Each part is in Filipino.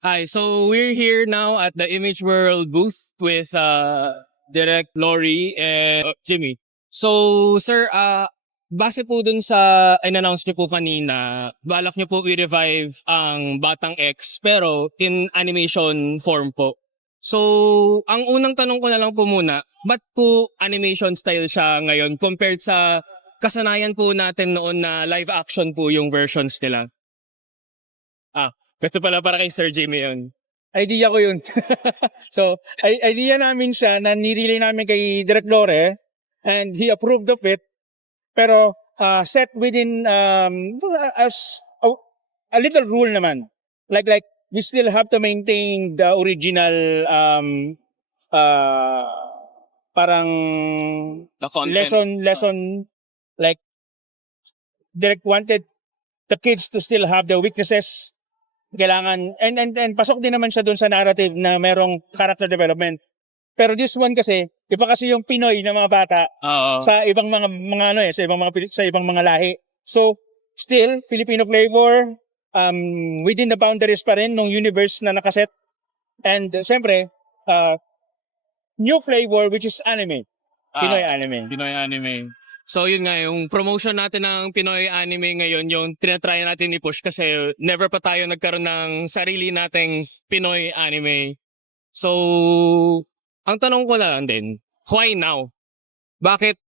Hi, so we're here now at the Image World booth with Direct Lori and Jimmy. So, sir, base po dun sa in-announce niyo po kanina, balak niyo po i-revive ang Batang X pero in animation form po. So, ang unang tanong ko na lang po muna, ba't po animation style siya ngayon compared sa kasanayan po natin noon na live action po yung versions nila? Gusto pala para kay Sir Jimmy yun. Idea ko yun. So, idea namin siya na nirelay namin kay Direk Lore and he approved of it. Pero set within as a little rule naman. Like we still have to maintain the original parang The content. lesson like Direk wanted the kids to still have the weaknesses kailangan and pasok din naman siya doon sa narrative na merong character development. Pero this one kasi iba kasi yung Pinoy na mga bata Oo. sa ibang mga sa ibang mga lahi. So still Filipino flavor within the boundaries pa rin ng universe na nakaset and syempre new flavor which is anime. Pinoy anime. Pinoy anime. So yun nga, yung promotion natin ng Pinoy anime ngayon, yung tinatry natin i-push kasi never pa tayo nagkaroon ng sarili nating Pinoy anime. So, ang tanong ko lang din, why now? Bakit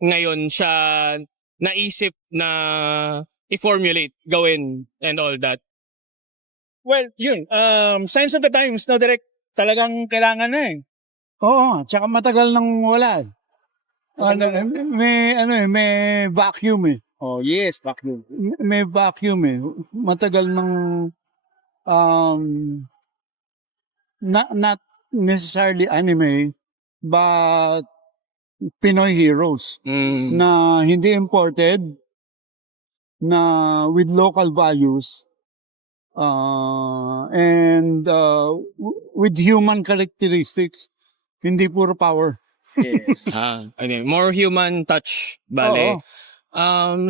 ngayon siya naisip na i-formulate, gawin, and all that? Well, yun. Signs of the times, no, direct. Talagang kailangan na eh. Oo, tsaka matagal nang wala. May vacuum eh. Oh, yes, vacuum. May vacuum eh. Matagal nang not necessarily anime but Pinoy heroes na hindi imported, na with local values and with human characteristics, hindi puro power. Okay. More human touch, bale.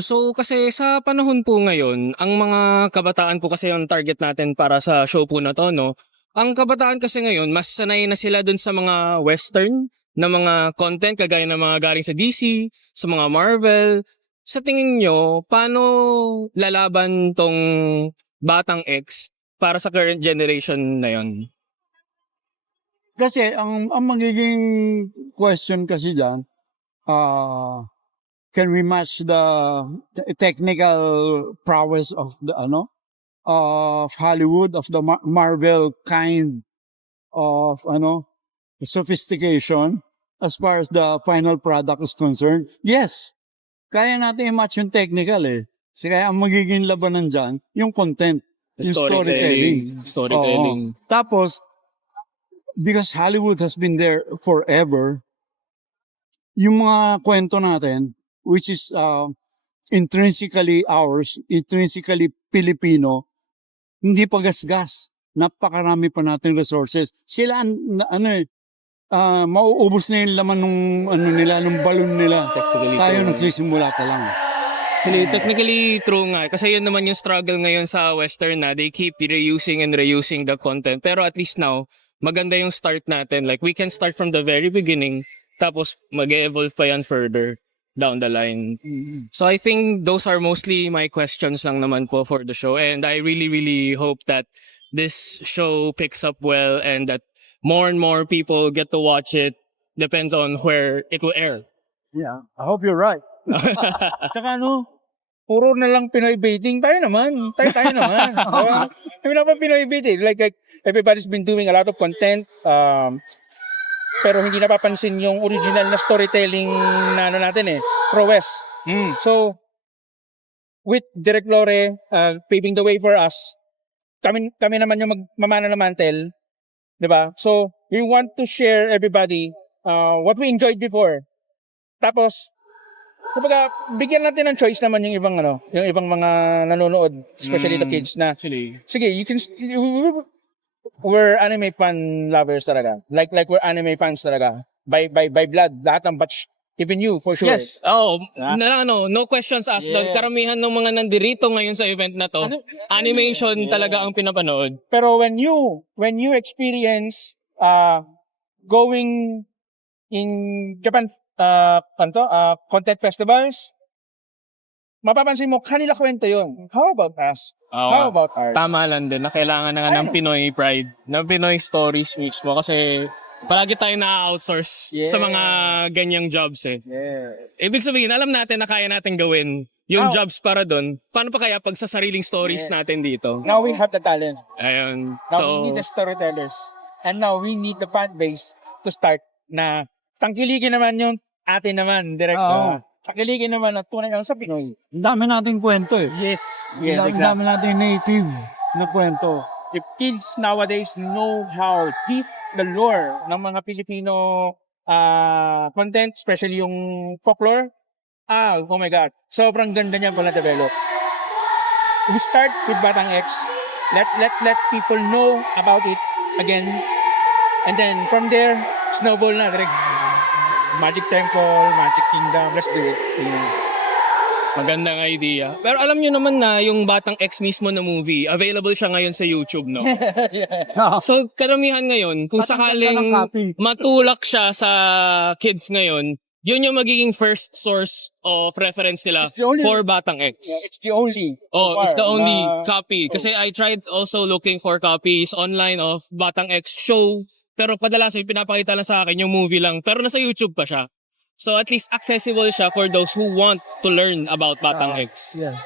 So kasi sa panahon po ngayon, ang mga kabataan po kasi yung target natin para sa show po na to, no? Ang kabataan kasi ngayon, mas sanay na sila dun sa mga western na mga content kagaya ng mga galing sa DC, sa mga Marvel. Sa tingin nyo, paano lalaban tong Batang X para sa current generation na yon? Kasi ang magiging question kasi diyan, can we match the technical prowess of the of Hollywood, of the Marvel kind of sophistication as far as the final product is concerned? Yes. Kaya natin i-match yung technical eh. Kasi kaya ang magiging labanan diyan yung content, yung storytelling. Storytelling. Oo. Tapos because Hollywood has been there forever, yung mga kwento natin, which is intrinsically ours, intrinsically Filipino, hindi pa gasgas. Napakarami pa nating resources. Sila, mauubos na yung laman nung balon nila. Tayo nagsisimula ka lang. Actually, technically true nga. Kasi yun naman yung struggle ngayon sa Western na they keep reusing and reusing the content. Pero at least now, maganda yung start natin. Like, we can start from the very beginning, tapos mag-evolve pa yan further down the line. So I think those are mostly my questions lang naman po for the show. And I really, really hope that this show picks up well and that more and more people get to watch it. Depends on where it will air. Yeah, I hope you're right. Tsaka puro na lang Pinoy baiting. Tayo naman. Tayo naman. Kami na pa Pinoy baiting. Like everybody's been doing a lot of content. Pero hindi napapansin yung original na storytelling na natin eh. Prowess. So, with Direk Lore paving the way for us, kami naman yung magmamana ng mantel. Diba? So, we want to share everybody what we enjoyed before. Tapos, kumbaga, bigyan natin ng choice naman yung ibang mga nanonood, especially the kids na. Actually, Sige, we're anime fan lovers talaga. Like we're anime fans talaga. By blood, lahat ng batch Even you, for sure. Yes. Oh, Yeah. no questions asked doon. Yes. Karamihan ng mga nandirito ngayon sa event na to, animation talaga ang pinapanood. Pero when you experience going in Japan content festivals, mapapansin mo kanila kwento 'yon. How about us? How about ours? Tama lang din na kailangan na nga ng Pinoy pride, ng Pinoy stories mismo kasi palagi tayo na-outsource sa mga ganyang jobs eh. Yes. Ibig sabihin, alam natin na kaya natin gawin yung Now- jobs para doon. Paano pa kaya pag sa sariling stories natin dito? Now we have the talent. Ayun. Now So, we need the storytellers. And now we need the fan base to start na tangkiligin naman yung atin naman, direct. Oo. Tangkiligin naman ang tunay na sa Pinoy. Ang dami nating kwento eh. Yes. Ang dami nating native na kwento. If kids nowadays know how deep the lore ng mga Filipino content, especially yung folklore, oh my God, sobrang ganda niyan pala develop. We start with Batang X. Let people know about it again. And then from there, snowball na direct. Magic Temple, Magic Kingdom, let's do it. magandang idea. Pero alam nyo naman na yung Batang X mismo na movie, available siya ngayon sa YouTube, no? So, karamihan ngayon, kung sakaling matulak siya sa kids ngayon, yun yung magiging first source of reference nila It's the only- for Batang X. Yeah, it's the only. Oh, it's the only na- copy. Kasi I tried also looking for copies online of Batang X show. Pero kadalasan yung pinapakita lang sa akin yung movie lang. Pero nasa YouTube pa siya. So at least accessible siya for those who want to learn about Batang X. Yes.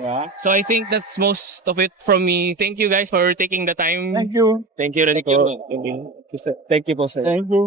Yeah. So I think that's most of it from me. Thank you guys for taking the time. Thank you. Thank you, Reniko. Thank you po, sir. Thank you.